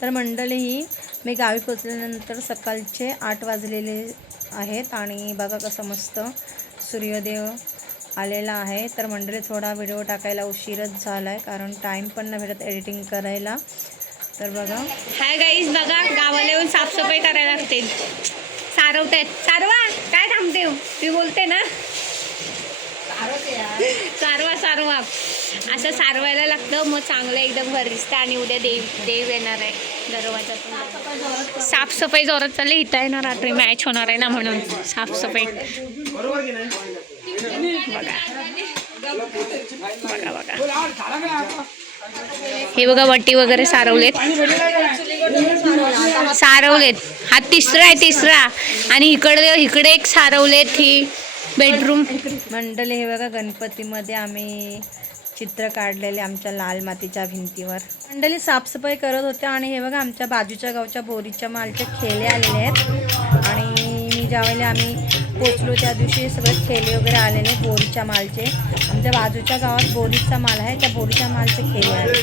तर मंडळी मी गावी पोचल्यानंतर सकाळचे 8 वाजलेले आहेत आणि बघा कसं मस्त सूर्योदय आलेला आहे। तर मंडळी थोडा व्हिडिओ टाकायला उशीरच झाला आहे कारण टाईम पण नाही भेटत एडिटिंग करायला। तर बघा हाय गाईज, बघा गावाला येऊन साफसफाई करायला लागते। सारवतायत, सारवा काय थांबते मी बोलते ना, सारवा सारवा असं सारवायला लागतं, मग चांगलं एकदम घर दिसतं। आणि उद्या देव येणार आहे दरवाजातून। साफसफाई जोरात चालली, इथं आहे ना रात्री मॅच होणार आहे ना म्हणून साफसफाई। बघा बघा बघा हे बघा वटी वगैरे सारवलेत हा तिसरा आणि इकडे एक सारवलेत ही बेडरूम। मंडळी हे बघा गणपतीमध्ये आम्ही चित्र काढलेले आमच्या लाल मातीच्या भिंतीवर। मंडळी साफसफाई करत होते आणि हे बघा आमच्या बाजूच्या गावच्या बोरीच्या मालचे खेळे आलेले आहेत। आणि मी ज्यावेळेला आम्ही पोचलो त्या दिवशी सगळे खेळे वगैरे आलेले बोरीच्या मालचे। आमच्या बाजूच्या गावात बोरीचा माल आहे, त्या बोरीच्या मालचे खेळे आले।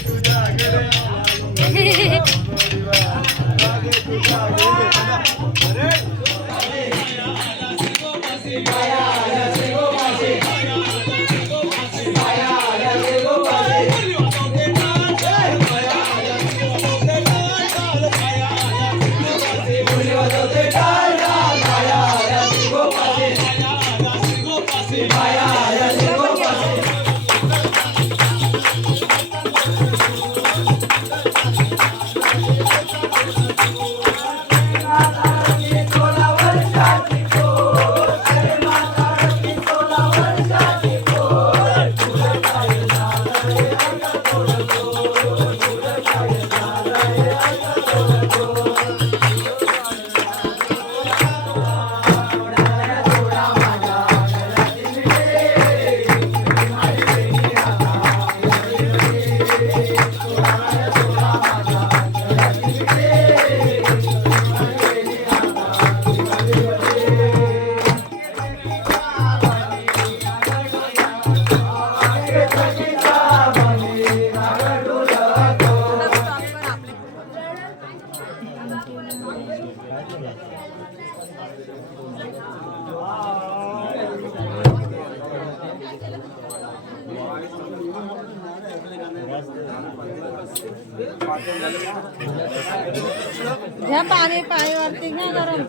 घ्या पाणी पाणीवरती घ्या गरम।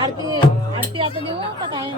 आरती आता देऊ का काय?